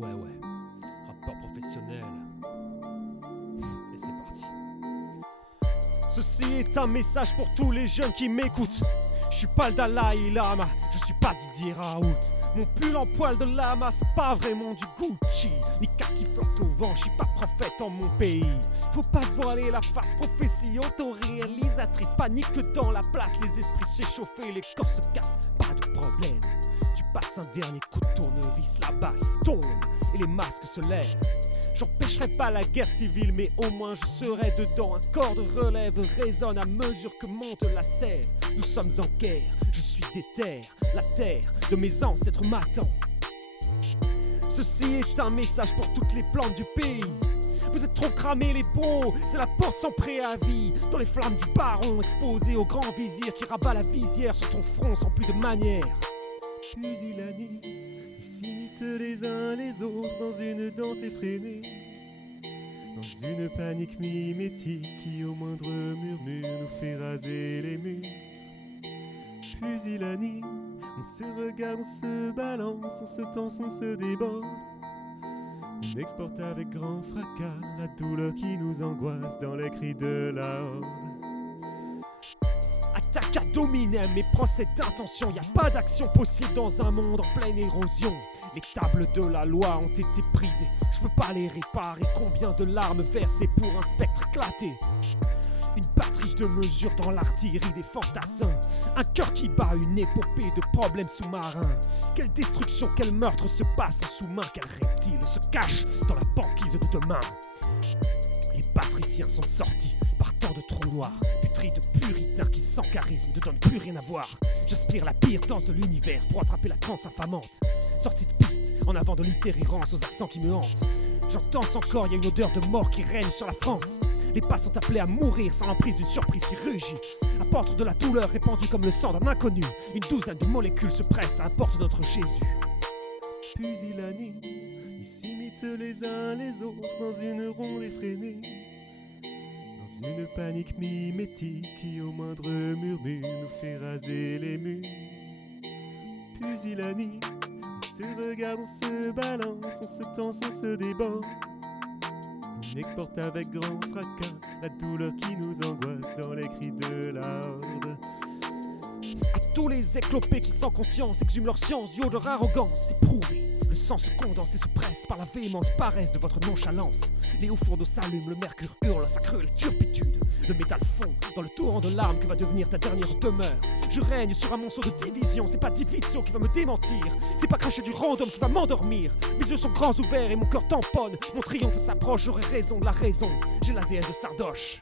Ouais, rappeur professionnel. Et c'est parti. Ceci est un message pour tous les jeunes qui m'écoutent. Je suis pas le Dalai Lama, je suis pas Didier Raoult. Mon pull en poil de lama, c'est pas vraiment du Gucci. Ni qui flotte au vent, je suis pas prophète en mon pays. Faut pas se voiler la face, prophétie autoréalisatrice. Panique dans la place, les esprits s'échauffent, les corps se cassent, pas de problème. Tu passes un dernier coup de tournevis, la basse tombe et les masques se lèvent. J'empêcherai pas la guerre civile, mais au moins je serai dedans. Un corps de relève résonne à mesure que monte la sève. Nous sommes en guerre, je suis déter. La terre de mes ancêtres m'attend. Ceci est un message pour toutes les plantes du pays. Vous êtes trop cramés les bros, c'est la porte sans préavis. Dans les flammes du baron, exposé au grand vizir qui rabat la visière sur ton front sans plus de manière. Pusillanime, ils s'imitent les uns les autres dans une danse effrénée, dans une panique mimétique qui au moindre murmure nous fait raser les murs. Pusillanime, on se regarde, on se balance, on se tense, on se déborde. On exporte avec grand fracas la douleur qui nous angoisse dans les cris de la horde. Attaque à dominer, mais prends cette intention. Y a pas d'action possible dans un monde en pleine érosion. Les tables de la loi ont été brisées, je peux pas les réparer. Combien de larmes versées pour un spectre éclaté. Une batterie de mesures dans l'artillerie des fantassins. Un cœur qui bat, une épopée de problèmes sous-marins. Quelle destruction, quel meurtre se passe en sous-main. Quel reptile se cache dans la banquise de demain. Les patriciens sont sortis par tant de trous noirs. Du tri de puritains qui sans charisme ne donnent plus rien à voir. J'aspire la pire danse de l'univers pour attraper la transe infamante. Sortie de piste, en avant de l'hystérie rance aux accents qui me hantent. J'en danse encore, y a une odeur de mort qui règne sur la France. Les pas sont appelés à mourir sans l'emprise d'une surprise qui rugit. Apôtre de la douleur répandue comme le sang d'un inconnu. Une douzaine de molécules se pressent à la porte de notre Jésus. Pusillanime, ils s'imitent les uns les autres dans une ronde effrénée, dans une panique mimétique qui au moindre murmure nous fait raser les murs. Pusillanime, on se regarde, on se balance, on se tense, on se déborde. On exporte avec grand fracas la douleur qui nous angoisse dans les cris de la horde. À tous les éclopés qui sans conscience exhument leur science du haut de leur arrogance, c'est prouvé. Le sang se condense et se presse par la véhémente paresse de votre nonchalance. Les hauts fourneaux s'allument, le mercure hurle sa cruelle turpitude. Le métal fond dans le torrent de larmes que va devenir ta dernière demeure. Je règne sur un monceau de division, c'est pas Division qui va me démentir. C'est pas cracher du random qui va m'endormir. Mes yeux sont grands ouverts et mon cœur tamponne. Mon triomphe s'approche, j'aurai raison de la raison. J'ai la ZN de Sardoche.